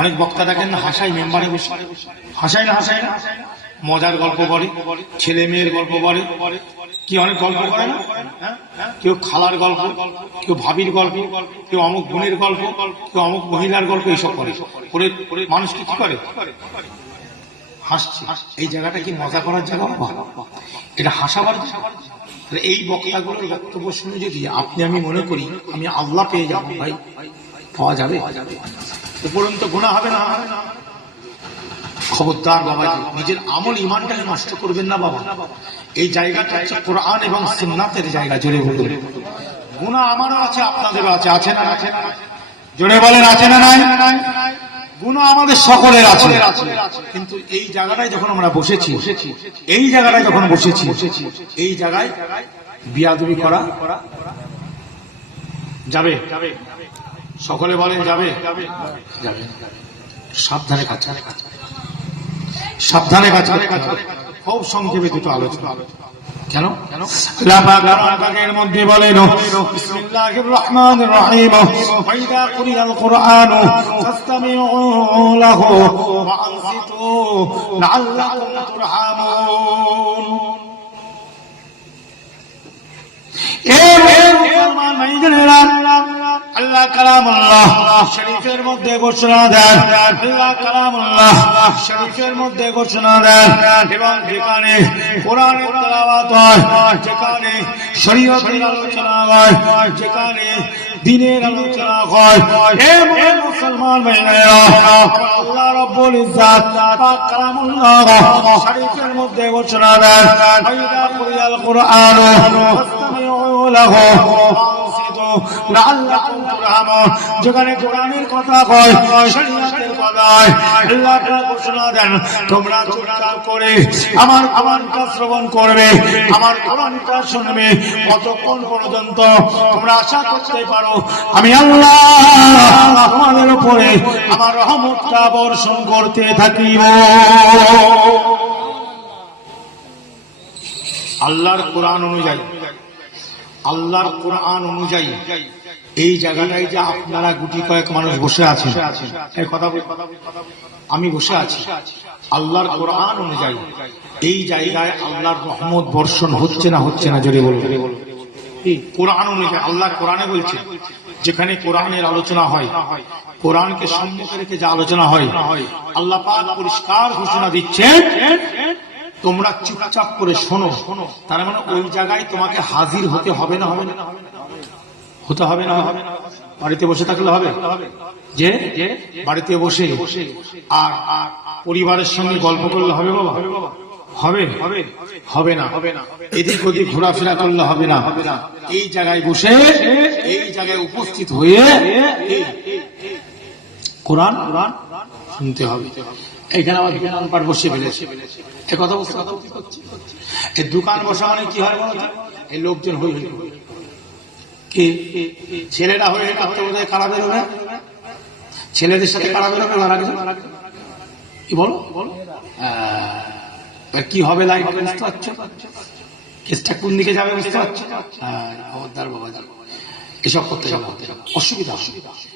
অনেক বক্তা দেখেন না হাসাই, মেম্বারে বসে হাসায় না, হাসায় না, মজার গল্প বলে, ছেলে মেয়ের গল্প বলে, কি অনেক গল্প করে না, কেউ খালার গল্প, কেউ ভাবির গল্প, কেউ অমুক বোনের গল্প, কেউ অমুক মহিলার গল্প, এইসব করে মানুষকে কি করে হাসছে। এই জায়গাটা কি মজা করার জায়গা? এটা হাসাবার জায়গা। এই বক্তাগুলোর বক্তব্য শুনে যদি আপনি আমি মনে করি আমি আল্লাহ পেয়ে যাবো, ভাই পাওয়া যাবে? উপরন্ত গুনাহ হবে না? খবরদার বাবা, নিজের আমল ইমানটাকে নষ্ট করবেন না বাবা। এই জায়গাটা হচ্ছে কোরআন এবং সুন্নাতের জায়গা। জোরে বলুন। গুনাহ আমারও আছে, আপনাদেরও আছে, আছে না? জোরে বলেন, আছে না নাই? গুনাহ আমাদের সকলের আছে, কিন্তু এই জায়গাটায় যখন আমরা বসেছি, এই জায়গাটায় যখন বসেছি, এই জায়গায় বিয়াদবি করা যাবে? সকলে বলেন যাবে? যাবে। সাবধানে কাজ, সাবধানে কাজ। খুব সংক্ষেপে দুটো আলোচনা। কেন? আল্লাহ পাকের মধ্যে বলেন বিসমিল্লাহির রহমানির রহিম ফাইদা কুরিয়াল কুরআনু ফাসতামিউ লাহু ওয়া আনসিতু লাআল্লাকুম তুরহামুন। মুসলমান ভাইদেরা, আল্লাহ কালামুল্লাহ শরীফের মধ্যে ঘোষণা দেন, আল্লাহ কালামুল্লাহ শরীফের মধ্যে ঘোষণা দেন, এবং যেখানে কোরআনের তেলাওয়াত হয়, যেখানে শরীয়তের আলোচনা হয়, যেখানে দ্বীনের আলোচনা হয়, হে মুসলমান ভাইরা, আল্লাহ রাব্বুল ইজ্জত পাক কালামুল্লাহ শরীফের মধ্যে ঘোষণা দেন, ফাইদা কুরিয়াল কুরআনু ফাসতামিউ লাহু লাআল্লাকুম তুরহামুন। যেখানে কোরআনের কথা কয়, শরীয়তের কথা হয়, আল্লাহ তাআলা ঘোষণা দেন তোমরা চুপচাপ করে আমার কোরআনটা শ্রবণ করবে, আমার কোরআনটা শুনবে, কতক্ষণ পর্যন্ত তোমরা আশা করতে পারো আমি আল্লাহ তোমাদের উপরে আমার রহমতটা বর্ষণ করতে থাকিব। আল্লাহর কোরআন অনুযায়ী, আল্লাহর কোরআন অনুযায়ী এই জায়গাটায় যে আপনারা গুটি কয়েক মানুষ বসে আছেন, এই কথা আমি বসে আছি, আল্লাহর কোরআন অনুযায়ী এই জায়গায় আল্লাহর রহমত বর্ষণ হচ্ছে না? হচ্ছে না? জোরে বলুন। কোরআন অনুযায়ী আল্লাহ কোরআনে বলছে, যেখানে কোরআনের আলোচনা হয়, কোরআনকে সম্মুখে রেখে যে আলোচনা হয়, আল্লাহ পাক পরিষ্কার ঘোষণা দিচ্ছেন তোমরা চুপচাপ করে শোনো। তার মানে ওই জায়গায় তোমাকে হাজির হতে হবে না? হবে না? হতে হবে না? বাড়িতে বসে থাকলে হবে? যে বাড়িতে বসে আর পরিবারের সঙ্গে গল্প করলে হবে বাবা? হবে? হবে না। এদিক ওদিক ঘোরাফেরা করলে হবে না। এই জায়গায় বসে, এই জায়গায় উপস্থিত হয়ে কোরআন শুনতে হবে। এখানে আমার দোকান পাট বসে ফেলেছে, এ কথা বুঝতে পারছি। এই দোকান বসা মানে কি হয় বলো? এই লোকজন হয়ে কি ছেলেরা হয়ে কারা বেরোবে? ছেলেদের সাথে কারা বেরোবে? কি বলো? কি হবে লাইন বুঝতে পারছো? কেসটা কোন দিকে যাবে বুঝতে পারছো? খবরদার বাবা, এসব করতে অসুবিধা।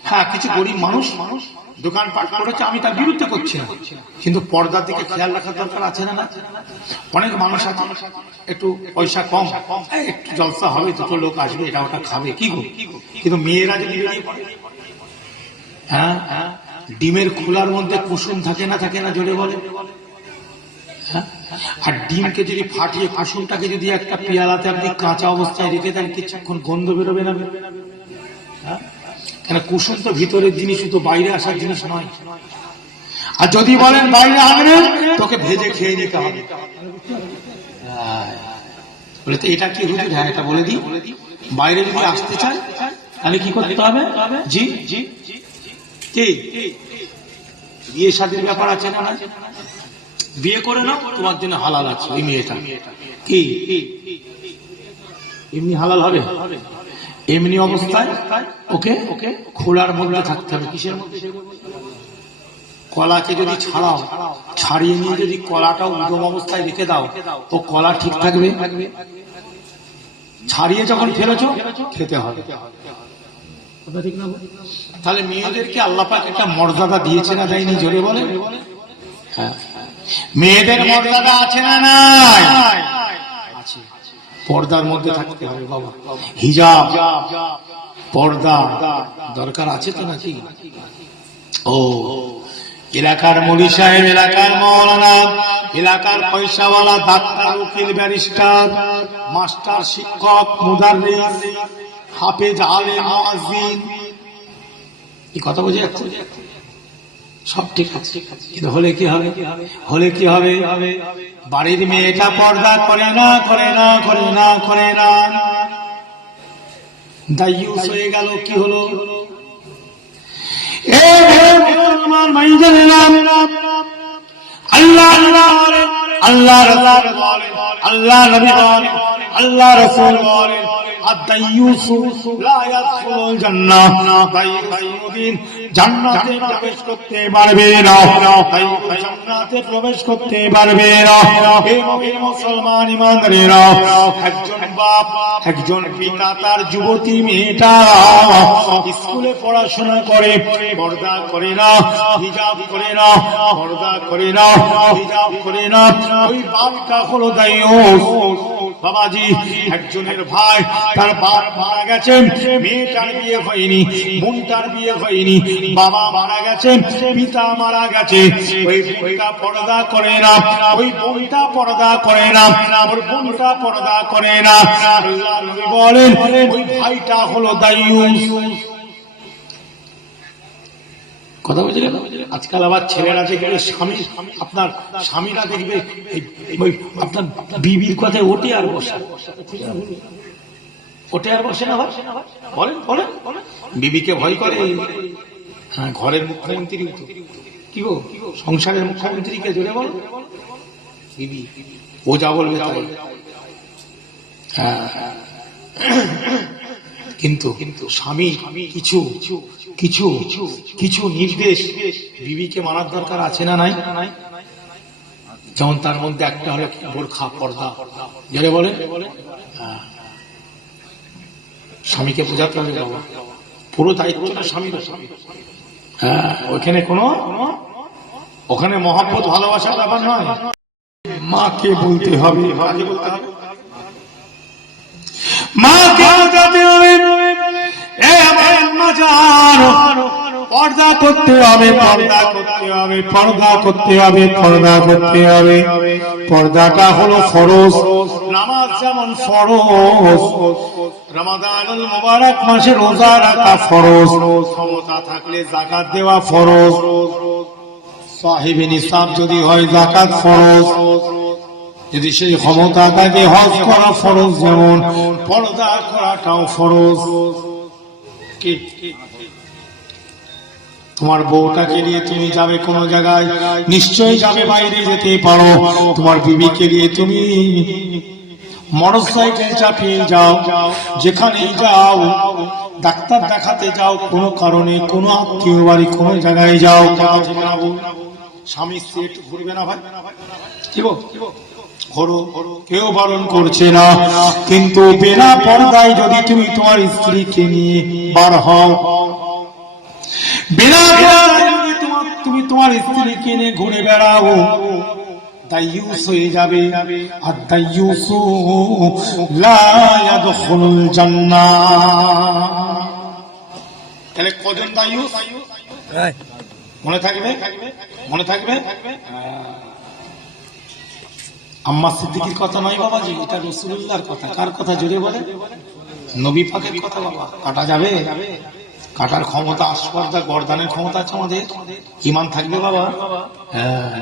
হ্যাঁ, কিছু গরিব মানুষ দোকান পাট করেছে, আমি তার বিরুদ্ধে করছি না, কিন্তু পর্দার দিকে খেয়াল রাখার দরকার আছে না? অনেক মানুষ আছে একটু পয়সা কম, একটু জলসা হবে, দুটো লোক আসবে, এটা ওটা খাবে, কি গো, কিন্তু মেয়েরা যদি হ্যাঁ ডিমের খোলার মধ্যে কুসুম থাকে না? থাকে না? জোরে বলে। আর ডিমকে যদি ফাটিয়ে কুসুমটাকে যদি একটা পেয়ালাতে আপনি কাঁচা অবস্থায় রেখে দেন, কিছুক্ষণ গন্ধ বেরোবে না? কেন? কুসুম তো ভিতরের জিনিস, তো বাইরে আসার জিনিস নয়। আর যদি বলেন বাইরে আনবেন, তোকে ভেজে খেয়ে নিতে হবে। বলে তো এটা কি হুজুর? হ্যাঁ, এটা বলে দিই, বাইরে যদি আসতে চায় তাহলে কি করতে হবে? জি জি, কি বিয়ে শাদীর ব্যাপার আছে না? বিয়ে করে নাও, তোমার জন্য হালাল আছে ওই মেয়েটা। কি এমনি হালাল হবে? এমনি অবস্থায় ওকে খোলার মধ্যে থাকতে হবে। কিসের মধ্যে? কলাকে যদি ছাড়াও, ছাড়িয়ে নিয়ে যদি কলাটাও উদম অবস্থায় রেখে দাও, ও কলা ঠিক থাকবে? ছাড়িয়ে যখন ফেলেছো খেতে হবে। তাহলে মেয়েদেরকে আল্লাহ পাক একটা মর্যাদা দিয়েছে না দেয়নি, জোরে বলে? হ্যাঁ, মেয়েদের মর্যাদা আছে না নাই? আছে। পর্দার মধ্যে থাকতে হবে বাবা, হিজাব পর্দা দরকার আছে তো নাকি? ও এলাকার মৌলী সাহেব, এলাকার মৌলানা, এলাকার পয়সাওয়ালা, ডাক্তার, উকিল, ব্যারিস্টার, মাস্টার, শিক্ষক, মুদাররিস, হাফেজ, আলেম, মুয়াজ্জিন, এই কথা বুঝে যাচ্ছে? সব ঠিক আছে, কিন্তু হলে কি হবে? হলে কি হবে? বাড়ির মেয়েটা পর্দা করে না, করে না, করে না, করে না, দায়ুস হয়ে গেল। কি হলো? আল্লাহ আল্লাহ আল্লাহ নবী বলেন, আল্লাহ রাসূল বলেন, আদ-দায়্যুসু লা ইয়াদখুলুল জান্নাহ, দায়্যুস জান্নাতে প্রবেশ করতে পারবে না, জান্নাতে প্রবেশ করতে পারবে না। হে মুমিন মুসলমান ঈমানদারেরা, একজন বাপ, একজন পিতা তার যুবতী মেয়েটা স্কুলে পড়াশোনা করে, পর্দা করে না, হিজাব করে না, পর্দা করে না, হিজাব করে না, ওই বাপটা হলো দায়্যুস। বাবাজি, একজনের ভাই, তার বাপ মারা গেছে, মেয়েটার বিয়ে হয়নি, বোনটার বিয়ে হয়নি, বাবা মারা গেছে, পিতা মারা গেছে, ওই বোনটা পর্দা করে না, ওই বোনটা পর্দা করে না, ওর বোনটা পর্দা করে না। আল্লাহ নবী বলেন, ওই ভাইটা হলো দায়্যুস। কথা বুঝলেন? আজকাল আবার ছেলেরা দেখবে স্বামী, আপনার স্বামীরা দেখবে আপনার বিবির কথায় ওঠে আর বসে, ওঠে আর বসে না, বলেন বলেন, বিবিকে ভয় করে। হ্যাঁ, ঘরের মুখ্যমন্ত্রী কি গো, সংসারের মুখ্যমন্ত্রীকে জোরে বল, বিবি ও যা বলবে তাই। হ্যাঁ, কিন্তু স্বামী কিছু কিছু কিছু নির্দেশ বিবিকে মানার দরকার আছে না নাই? যেমন তার মধ্যে একটা হলো বোরখা, পর্দা, যারা বলে স্বামীকে বোঝাতে হবে বাবা, পুরো দায়িত্বটা স্বামীর। হ্যাঁ, ওখানে ওখানে মহব্বত, ভালোবাসার ব্যাপার নয়, মাকে বলতে হবে, মাকে বলতে হবে, মাকে বোঝাতে হবে, এ আমার আম্মা জান, পর্দা করতে হবে, পর্দা করতে হবে, পর্দা করতে হবে, পর্দা করতে হবে। পর্দাটা হলো ফরজ, নামাজ যেমন ফরজ, রমাদানুল মুবারক মাসে রোজা রাখা ফরজ, ক্ষমতা থাকলে যাকাত দেওয়া ফরজ, সাহিবে নিসাব যদি হয় যাকাত ফরজ, যদি সেই ক্ষমতা থাকে হজ করা ফরজ, যেমন পর্দা করাটাও ফরজ। কি তোমার বউটাকে নিয়ে তুমি যাবে কোন জায়গায়, নিশ্চয়ই যাবে, বাইরে যেতে পারো, তোমার বিবিকে নিয়ে তুমি মোটরসাইকেল চাপিয়ে যাও, যেখানেই যাও, ডাক্তার দেখাতে যাও, কোনো কারণে, কোনো আত্মীয় বাড়ি, কোনো জায়গায় যাও, স্বামী স্ত্রী একটু ঘুরবে না ভাই? কি বল, কেউ বারণ করছে না, কিন্তু বিনা পর্দায় যদি তুমি তোমার স্ত্রীকে নিয়ে বার হও, বিনা পর্দায় যদি তুমি তোমার স্ত্রীকে নিয়ে ঘুরে বেড়াও, দায়ুস হয়ে যাবে। আর দায়ুসু লা ইয়াদখুলুল জান্নাহ। তাহলে কজন দায়ুস মনে থাকবে? মনে থাকবে? আম্মা সিদ্দিকীর কথা নয় বাবাজি, এটা রাসূলুল্লাহর কথা। কার কথা জোরে বলে? নবী পাকের কথা বাবা। কাটা যাবে? কাটার ক্ষমতা, আসপর্দা গর্দানের ক্ষমতা আছে আমাদের, ঈমান থাকবে বাবা। হ্যাঁ,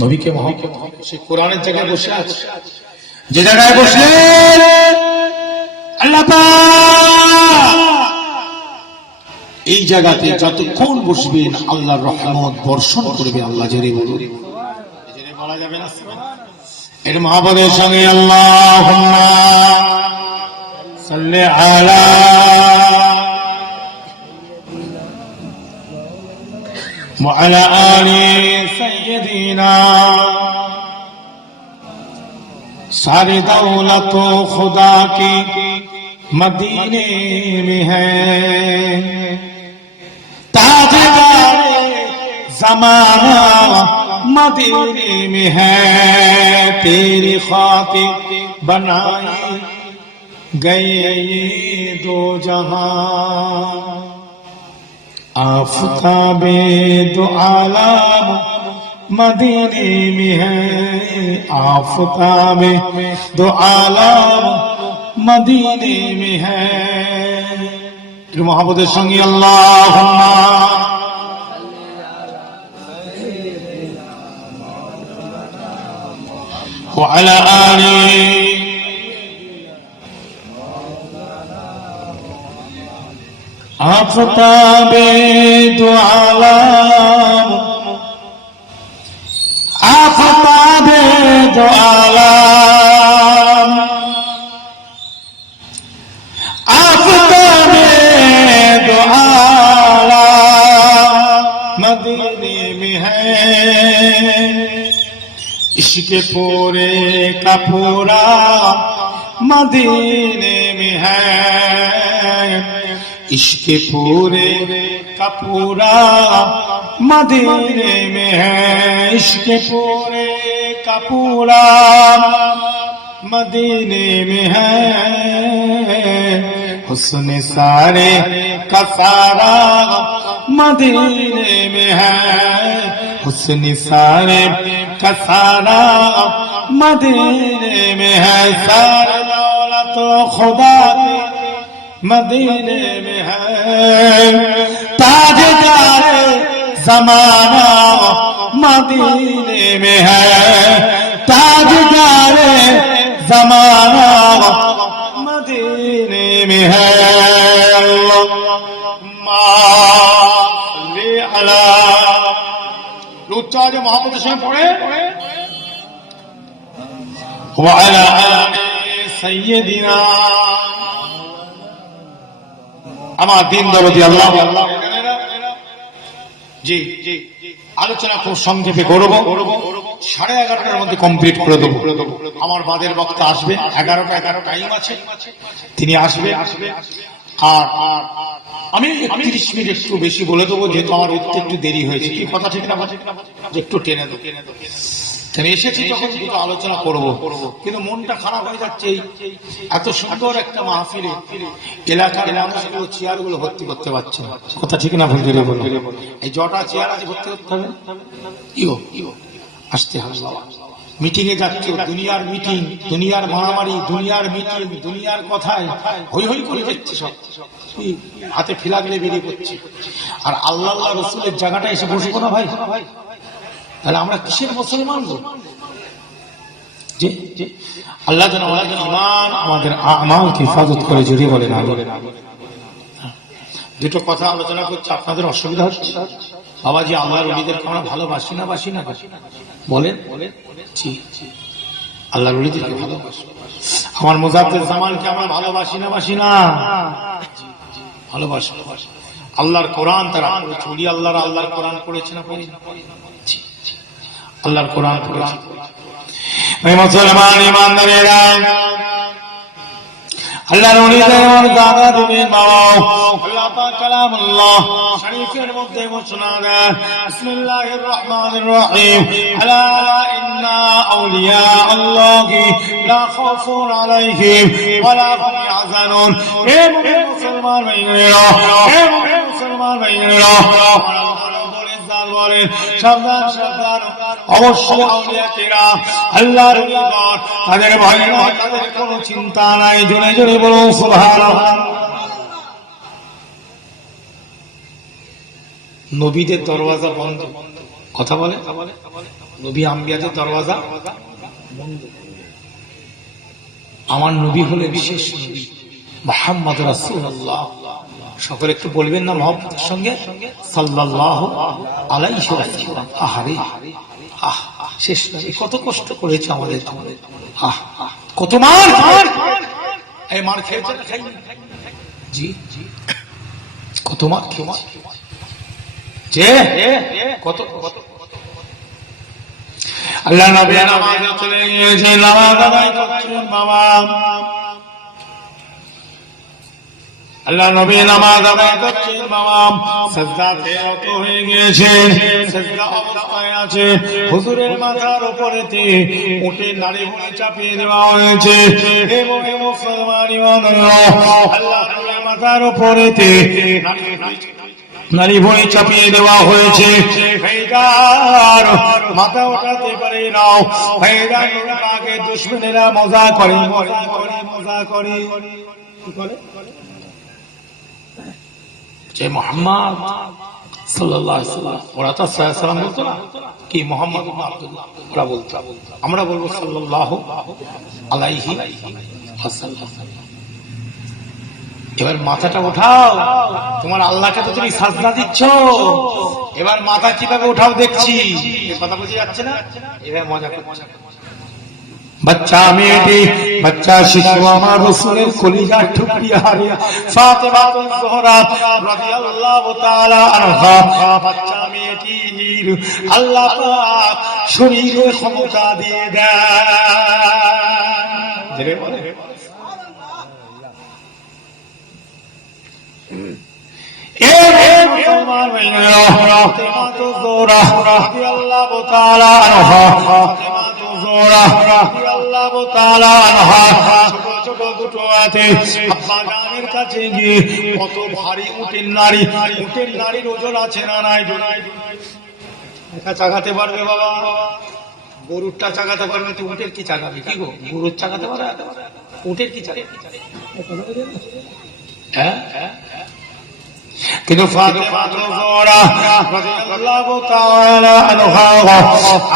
নবীকে মহব্বত, সে কোরআনের জায়গায় বসে আছে, যে জায়গায় বসলে আল্লাহ পাক এই জায়গাতে যতক্ষণ বসবেন আল্লাহর রহমত বর্ষণ করবে। আল্লাহ জোরে বলুন, বলা যাবে না এর মহব্বতের সঙ্গে আল্লাহুম্মা সাল্লি আলা ওয়া আলা আলি সাইয়্যিদিনা। सारी दौलत खुदा की मदीने में है ताजदार जमाना मदीने में है तेरी खातिर बनाए गए ये दो जहां आफताबे दो आलम मदीने में है आफताबे दो आलम मदीने में है मोहब्बतेर संगे अल्लाहुम्मा व अला आलिहि आफताबे दो आलम आफताबे दो आलम आफताबे दो आलम मदीने में है इश्क पूरे का पूरा मदीने में है इश्क पूरे का पूरा मदीने में है इश्क पूरे का पूरा मदीने में है हुस्न सारे का सारा मदीने में है हुस्न सारे का सारा मदीने में है सारा दौलत खुदा की मदीने में है ताजदार जमाना मदीने में है ताजदार जमाना मदीने में है अल्लाहुम्मा सल्ली अला लुच्चा जो मोहब्बत से पढ़े व अला आलि सय्यिदिना আমার দিন দরদি আল্লাহ জি আলোচনা খুব সংক্ষেপে করব 11:30টার মধ্যে কমপ্লিট করে দেবো আমার বাদের বক্তা আসবে 11টা টাইম আছে তিনি আসবে আর আমি 31 মিনিট একটু বেশি বলে দেবো যেহেতু আমার উঠতে একটু দেরি হয়েছে কি কথা ঠিক না যে একটু টেনে দেবো আমি এসেছি যখন দুটো আলোচনা করব কিন্তু মনটা খারাপ হয়ে যাচ্ছে এত সুন্দর একটা মাহফিলে এলাকার মানুষগুলো চেয়ারগুলো ভর্তি করতে পারছে না কথা ঠিক না ভুল করে বলো এই জটা চেয়ার আছে ভর্তি করতে হবে আসতে হবে মিটিং এ যাচ্ছে দুনিয়ার মিটিং দুনিয়ার মারামারি দুনিয়ার মিটিং দুনিয়ার কথায় হই হই করে যাচ্ছে সব হাতে ফিলাগলে বেরিয়ে পড়ছে আর আল্লাহ রসুলের জায়গাটা এসে বসবো না ভাই তাহলে আমরা কিসের মুসলমান গো জি আল্লাহ যেন আমাদের ঈমান আমাদের আমালকে হেফাজত করে জড়িয়ে বলেন দুটো কথা আলোচনা করছি আপনাদের অসুবিধা হচ্ছে বাবাজি আল্লাহর ওলিদেরকে আমরা ভালোবাসি না বলেন জি আল্লাহর ওলিদেরকে ভালোবাসি আমার মুজাদ্দেদ জামানকে আমরা ভালোবাসি না ভালোবাসি আল্লাহর কোরআন তারা চুরি আল্লাহর কোরআন পড়েছে না পড়ি আল্লাহর কোরআন পড়েছে মুসলমান ইমানদারেরা আল্লাহর ওলিদের দাদা দিবেন বাবা আল্লাহ পাক কালামুল্লাহ শরীফের মধ্যে ঘোষণা দেন বিসমিল্লাহির রহমানির রহিম আলা ইন্না আউলিয়া আল্লাহি লা খাউফুন আলাইহিম ওয়া লা হুম ইয়াহজানুন হে মুসলমান ভাইরা বলেন সাবধান অবশ্যই আউলিয়া কিরাম আল্লাহর নিকট তাদের ভয় নয় তাদের কোনো চিন্তা নাই জোরে জোরে বলুন সুবহানাল্লাহ নবীদের দরওয়াজা বন্ধ কথা বলে নবী আম্বিয়াদের দরওয়াজা বন্ধ আমার নবী হলে বিশেষ নবী মুহাম্মদ রাসূলুল্লাহ সকলে একটু বলবেন না মহব্বতের সঙ্গে সাল্লাল্লাহু আলাইহি ওয়াসাল্লাম আহারে শেষ কত কষ্ট করেছে আমাদের কত মার এই মার খেয়েছে না খাইনি জি কত মার খেয়েছে যে কত আল্লাহ নবী নামাজে চলে গিয়েছে নামাজ আদায় করছেন বাবা আল্লাহ নবী নামাজ আদায় করছেন, বাবা সিজদাতে রত হয়ে গিয়েছেন, সিজদা অবস্থায় আছে। হুজুরের মাথার উপরেতে উটের নাড়ি ভুঁড়ি চাপিয়ে দেওয়া হয়েছে। এবং মুসলমান আল্লাহ নবীর মাথার উপরেতে নাড়ি ভুঁড়ি চাপিয়ে দেওয়া হয়েছে। হায়দার মাথা ওঠাতে পারে নাও। হায়দার আগে দুশমনেরা মজা করে, মজা করে যে মুহাম্মদ সাল্লাল্লাহু আলাইহি ওয়াসাল্লাম, ওরা তো সাল্লাল্লাহু বলতো না, কি মুহাম্মদ ইবনে আব্দুল্লাহ ওরা বলতো। আমরা বলবো সাল্লাল্লাহু আলাইহি ওয়াসাল্লাম। এবার মাথাটা উঠাও, তোমার আল্লাহকে তো তুমি সাজদা দিচ্ছ, এবার মাথা কিভাবে উঠাও দেখছি। কথা বুঝে যাচ্ছে না? এবার মজা করছে। বাচ্চা মেয়েটি, বাচ্চা শিশু আমার রাসূলের কলিজার টুকরি হারে ফাতেমা জোহরা রাদিয়াল্লাহু তাআলা আনহা, বাচ্চা মেয়েটির আল্লাহ পাক শরীরে ক্ষমতা দিয়ে দেন। ছোট দুটো আছে, বাগানের কাছে গিয়ে কত ভারী উটের নারী, উটের নারীর ওজন আছে না নাই? একা চাগাতে পারবে বাবা? গরুরটা চাগাতে পারবে তো উটের কি চাগাবে? কি গো, গরুর চাগাতে পারবে, উটের কি চাগাবে? হ্যাঁ, কিন্তু ফাতেমা জোহরা রাদিয়াল্লাহু তাআলা আনহা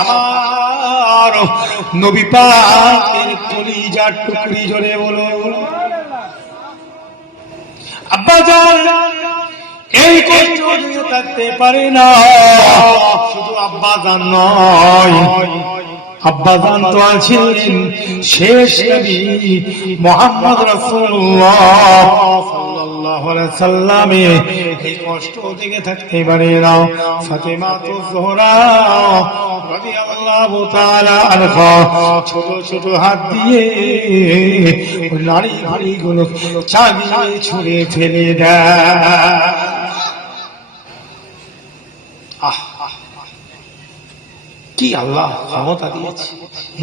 আমার নবী পাকের কলিজার টুকরি, জোরে বলো আব্বা জান। এই কষ্ট দিয়ে থাকতে পারে না, শুধু আব্বা জান নয়, আব্বা জান তো আছেন শেষ নবী মুহাম্মদ রাসূলুল্লাহ সাল্লাল্লাহু আলাইহি সাল্লামে। এই কষ্ট থেকে থাকতে পারে না। ফাতেমা জোহরা রাদিয়াল্লাহু তাআলা আনহা ছোট ছোট হাত দিয়ে নারী ভারীগুলো চাগিয়ে ছুঁড়ে ফেলে দেয়। কি আল্লাহ ক্ষমতা দিয়েছে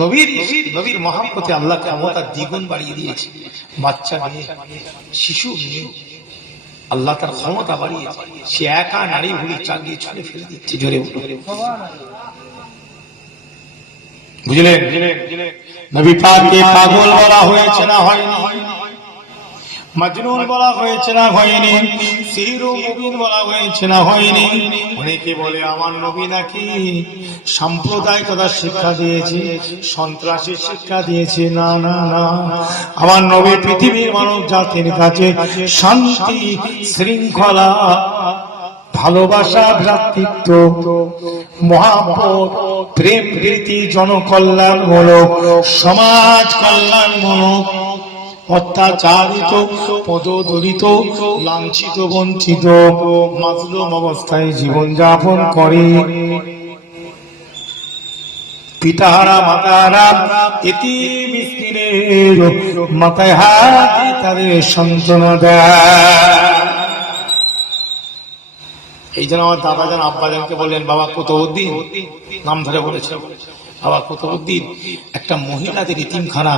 নবীর মহব্বতে, আল্লাহ ক্ষমতা দ্বিগুণ বাড়িয়ে দিয়েছে। বাচ্চা মেয়ে, শিশু মেয়ে, আল্লাহ তার ক্ষমতা বাড়িয়েছে। সে একা নারী ভুড়ি চাগিয়ে ছুঁড়ে ফেলে দিচ্ছে। জোরে বুঝলেন? নবী পাককে পাগল বলা হয়েছে না হয়নি? মজনুন বলা হয়েছে না হয়নি? সিহরু মুবিন বলা হয়েছে না হয়নি? অনেকে বলে আমার নবী নাকি সাম্প্রদায়িকতার শিক্ষা দিয়েছে, সন্ত্রাসের শিক্ষা দিয়েছে। না না না, আমার নবী পৃথিবীর মানব জাতির কাছে শান্তি, শৃঙ্খলা, ভালোবাসা, ভ্রাতৃত্ব, মহাব্বত, প্রেম, প্রীতি, জনকল্যাণমূলক, সমাজ কল্যাণমূলক, অত্যাচারিত, পদদলিত, লাঞ্ছিত, বঞ্চিত, মাজলুম অবস্থায় জীবন যাপন করে, পিতাহারা মাতাহারা এতিম মিসকিনের মাথায় হাত তাদের সান্ত্বনা দেয়। এই জন্য আমার দাদাজান আব্বাজানকে বললেন, বাবা কুতুবউদ্দিন নাম ধরে বলেছে, বাবা কুতুবউদ্দিন একটা মহিলাদের ইতিমখানা,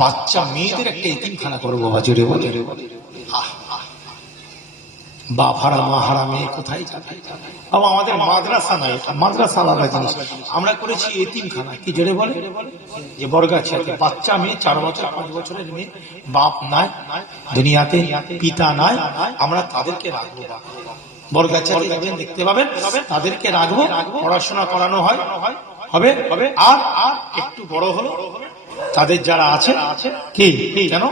বাচ্চা মেয়েদের একটা ইতিমখানা করবো। বাবা জোরে বলে, বাপ হারা মা হারা মেয়ে কোথায় যাবে? বাবা আমাদের মাদ্রাসা নাই, মাদ্রাসা আলাদা জিনিস, আমরা করেছি এতিমখানা। কি জোরে বলে? যে বর্গাছিয়াতে বাচ্চা মেয়ে, 4 বছর 5 বছরের মেয়ে, বাপ নাই দুনিয়াতে, পিতা নাই, আমরা তাদেরকে রাখবো। বর্গাছিয়াতে দেখতে পাবেন, তাদেরকে রাখবো, পড়াশোনা করানো হয়, হবে। আর একটু বড় হলো তাদের যারা আছে কি কেন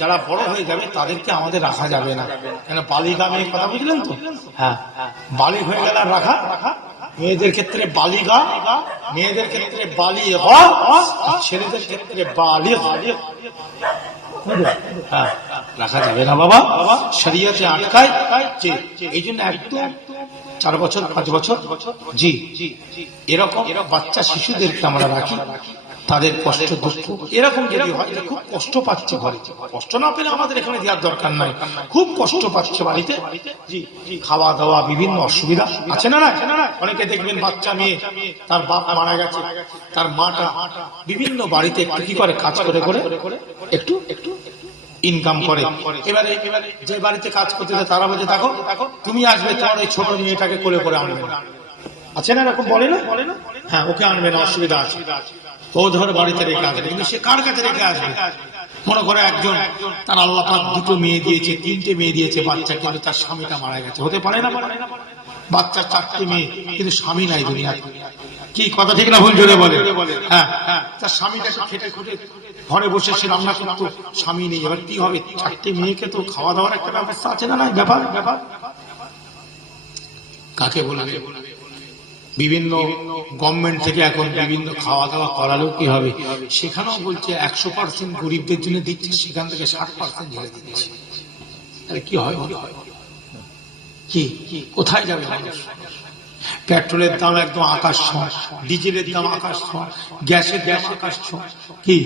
যারা বড় হয়ে যাবে তাদেরকে আমাদের রাখা যাবে না। কেন? বালিকা মেয়ে, কথা বুঝলেন তো? হ্যাঁ, বালিক হয়ে গেল রাখা। মেয়েদের ক্ষেত্রে বালিকা, মেয়েদের ক্ষেত্রে বালিগ, ছেলেদের ক্ষেত্রে বালিগ। হ্যাঁ, রাখা যাবে না বাবা, শরীয়তে আটকায়। এই জন্য একদম 4 বছর 5 বছর জি এরকম বাচ্চা শিশুদেরকে আমরা রাখি। তাদের কষ্ট দুঃখ এরকম যদি হয় যে খুব কষ্ট পাচ্ছে ঘরে, কষ্ট না পেলে আমাদের এখানে দেওয়ার দরকার নাই, খুব কষ্ট পাচ্ছে বাড়িতে, খাওয়া দাওয়া বিভিন্ন অসুবিধা আছে না না? অনেকে দেখবেন বাচ্চা মেয়ে, তার বাপ মারা গেছে, তার মাটা বিভিন্ন বাড়িতে একটু কি করে কাজ করে করে একটু একটু ইনকাম করে। এবারে যে বাড়িতে কাজ করতে তারা বলছে দেখো তুমি আসবে, তোমার ওই ছোট মেয়েটাকে কোলে করে আনবে না, আছে না এরকম বলে না? হ্যাঁ, ওকে আনবে না, অসুবিধা আছে, ও ধর বাড়িতে রেখে আসবে। কিন্তু সে কার কাছে রেখে আসবে? মনে করে একজন তার আল্লাহ পাক দুটো মেয়ে দিয়েছে, তিনটে মেয়ে দিয়েছে বাচ্চা, কিন্তু তার স্বামীটা মারা গেছে, হতে পারে না? বাচ্চার চারটে মেয়ে কিন্তু স্বামী নাই দুনিয়াতে, কি কথা ঠিক না ভুল জোরে বলে? হ্যাঁ, তার স্বামীটা খেটে খুটে ঘরে বসে সে রান্না করতো, স্বামী নেই, এবার কি হবে? চারটে মেয়েকে তো খাওয়া দাওয়ার একটা ব্যবস্থা আছে না? নাই ব্যাপার ব্যাপার কাকে বলবে? বিভিন্ন গভর্নমেন্ট থেকে এখন বিভিন্ন খাওয়া দাওয়া করালেও কি হবে? সেখানেও বলছে 100% গরিবদের জন্য দিচ্ছে, সেখান থেকে 60% ঝেড়ে দিচ্ছে। তাহলে কি হয়? কি কোথায় যাবে মানুষ? পেট্রোলের দাম একদম আকাশ ছোঁয়া, ডিজেলের দাম আকাশ ছোঁয়া, গ্যাসের দাম আকাশ ছোঁয়া, কি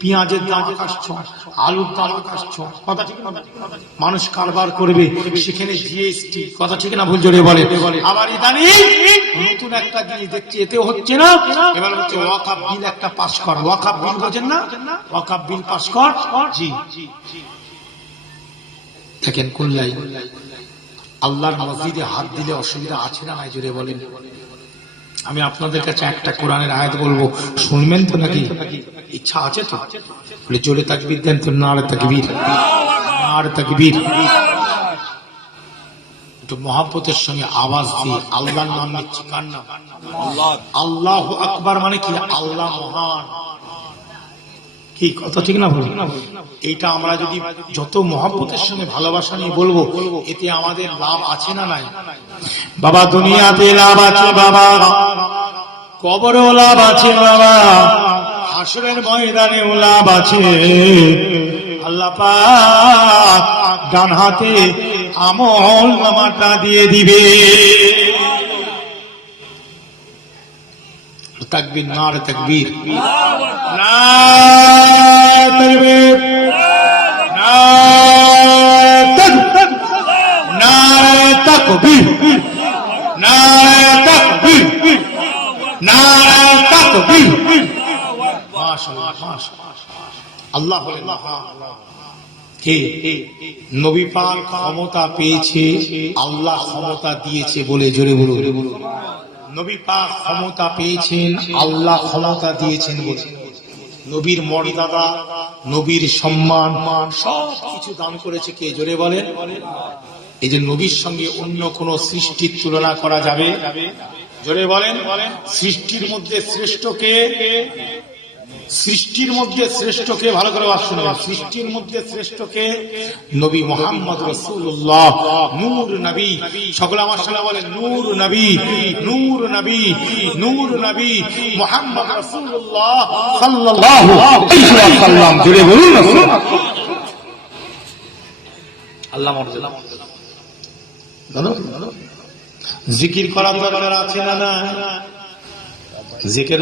পেঁয়াজের দাম আকাশ ছোঁয়া, আলুর দাম আকাশ ছোঁয়া, কথা ঠিক না? মানুষ কারবার করবে, সেখানে জিএসটি, কথা ঠিক না ভুল জোরে বলে? আবার ইদানিং নতুন একটা জিনিস দেখছি, এতেও হচ্ছে না, এবার হচ্ছে ওয়াকফ বিল একটা পাস কর। ওয়াকফ বিল বোঝেন না? ওয়াকফ বিল পাস কর। জি দেখেন কোন লাইন? আল্লাহর মসজিদে হাত দিলে অসুবিধা আছে না নাই জোরে বলেন? আমি আপনাদের কাছে একটা কোরআনের আয়াত বলবো, শুনবেন তো নাকি? ইচ্ছা আছে তো? বলে জোরে তাকবীর দেন তো, নারে তাকবীর, নারে তাকবীর। একটু মহব্বতের সঙ্গে আওয়াজ দিয়ে আল্লাহর নাম নিচ্ছি, কার নাম? আল্লাহু আকবার মানে কি? আল্লাহ মহান, কি কথা ঠিক না ভুল? এইটা আমরা যদি যত মহব্বতের সঙ্গে ভালোবাসা নিয়ে বলবো, এতে আমাদের লাভ আছে না নাই? বাবা দুনিয়াতে লাভ আছে বাবা, কবরেও লাভ আছে বাবা, হাসরের ময়দানেও লাভ আছে। আল্লাহ পাক ডান হাতে আমল নামাটা দিয়ে দিবে। তাকবীর, নারে তাকবীর, নারে তাকবীর, নারে তাকবীর, নারে তাকবীর, নারে তাকবীর। মাশাআল্লাহ, মাশাআল্লাহ। আল্লাহ বলেন কে? নবী পাক ক্ষমতা পেয়েছে, আল্লাহ ক্ষমতা দিয়েছে বলে জোরে বলুন। নবী পাক ক্ষমতা পেয়েছেন, আল্লাহ ক্ষমতা দিয়েছেন বলে। নবীর মর্যাদা, নবীর সম্মান সব কিছু দান করেছে কে? জোরে বলেন। এই যে নবীর সঙ্গে অন্য কোন সৃষ্টির তুলনা করা যাবে? জোরে বলেন। সৃষ্টির মধ্যে শ্রেষ্ঠ কে? সৃষ্টির মধ্যে শ্রেষ্ঠ কে? ভালো করে বাস শুনবেন। সৃষ্টির মধ্যে শ্রেষ্ঠ কে? নবী মুহাম্মদ রাসূলুল্লাহ, নূর নবী। সকলে আমার সঙ্গে বলেন, নূর নবী, নূর নবী, নূর নবী মুহাম্মদ রাসূলুল্লাহ সাল্লাল্লাহু আলাইহি ওয়াসাল্লাম। জোরে বলুন আল্লাহ মর্যাদা। জিকির করার দরকার আছে না? জিকির